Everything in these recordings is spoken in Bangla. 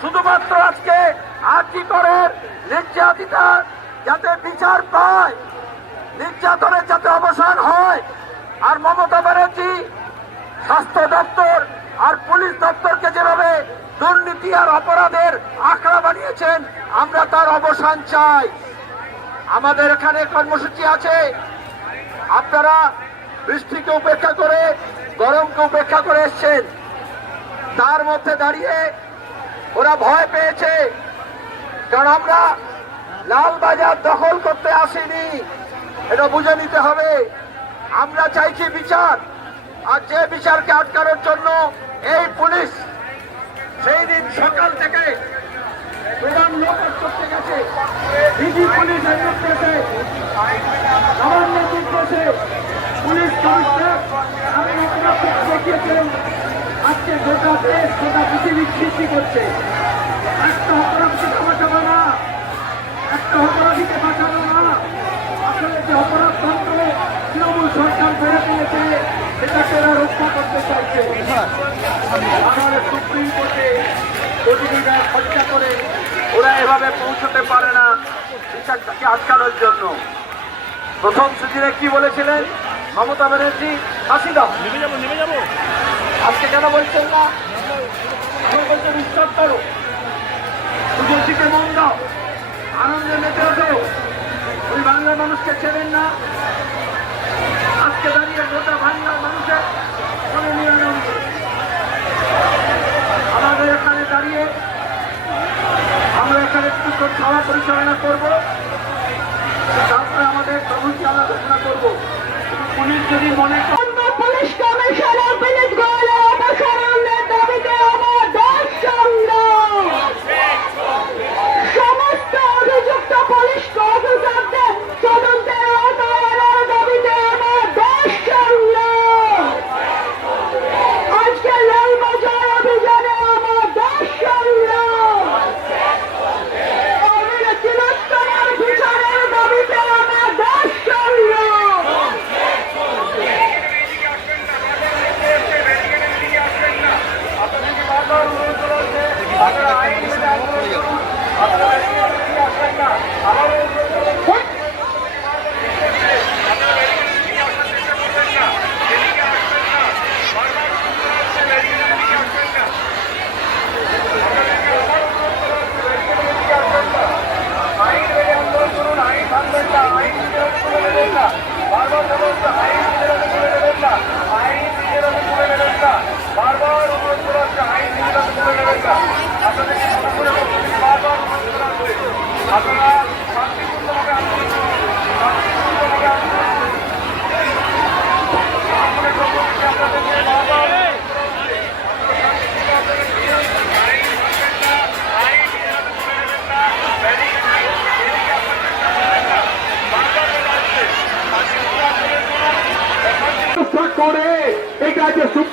শুধুমাত্র আজকে আর্জি করেন নির্যাতিতা যাতে বিচার পায়, নির্যাতনের যাতে অবসান হয়, আর মমতা ব্যানার্জি, স্বাস্থ্য দপ্তর আর পুলিশ দপ্তরকে যেভাবে দুর্নীতি আর অপরাধের আখড়া বানিয়েছেন, আমরা তার অবসান চাই। আমাদের এখানে কর্মসূচি আছে। আপনারা বৃষ্টিকে উপেক্ষা করে, গরমকে উপেক্ষা করে এসছেন। তার মধ্যে দাঁড়িয়ে ওরা ভয় পেয়েছে। কারণ আমরা লালবাজার দখল করতে আসিনি। এটা বুঝে নিতে হবে। আমরা চাইছি বিচার। আর যে বিচারকে আটকানোর জন্য এই পুলিশ সেই দিন সকাল থেকে প্রধান লোক গেছে। পুলিশ আপনার আজকে গোটা দেশ গোটা পৃথিবী সৃষ্টি করছে একটা অপরাধকে ক্ষমা যাবে না একটা অপরাধীকে বাঁচানো না আসলে যে অপরাধ তন্ত্র তৃণমূল তুলেছে সেটাকে এরা রক্ষা করতে চাইছে আমাদের সুপ্রিম কোর্টে কোটি খরচা করে ওরা এভাবে পৌঁছতে পারে না বিচারটাকে আটকানোর জন্য প্রথম সুদিনে কি বলেছিলেন মমতা ব্যানার্জি ফাঁসি দাও আজকে কেন বলছেন না? এখন বলছেন উৎসব করো পুজোর দিকে মন দাও আনন্দে মেতে ওঠো ওই বাংলার মানুষকে ছেড়েন না। আজকে দাঁড়িয়ে গোটা বাংলার মানুষের মনে আনন্দ। আমাদের এখানে দাঁড়িয়ে আমরা এখানে একটু খাওয়া পরিচালনা করব, তারপরে আমাদের আমরা ঘোষণা করব। পুলিশ যদি মনে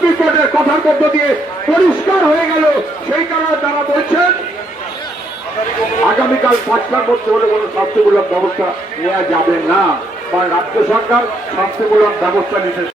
সুপ্রিম কথার মধ্য দিয়ে পরিষ্কার হয়ে গেল সেই কারণে তারা বলছেন। আগামীকাল পাঁচটার মধ্যে হলে কোনো শাস্তিমূলক ব্যবস্থা নেওয়া যাবে না। বা রাজ্য সরকার শাস্তিমূলক ব্যবস্থা নিতে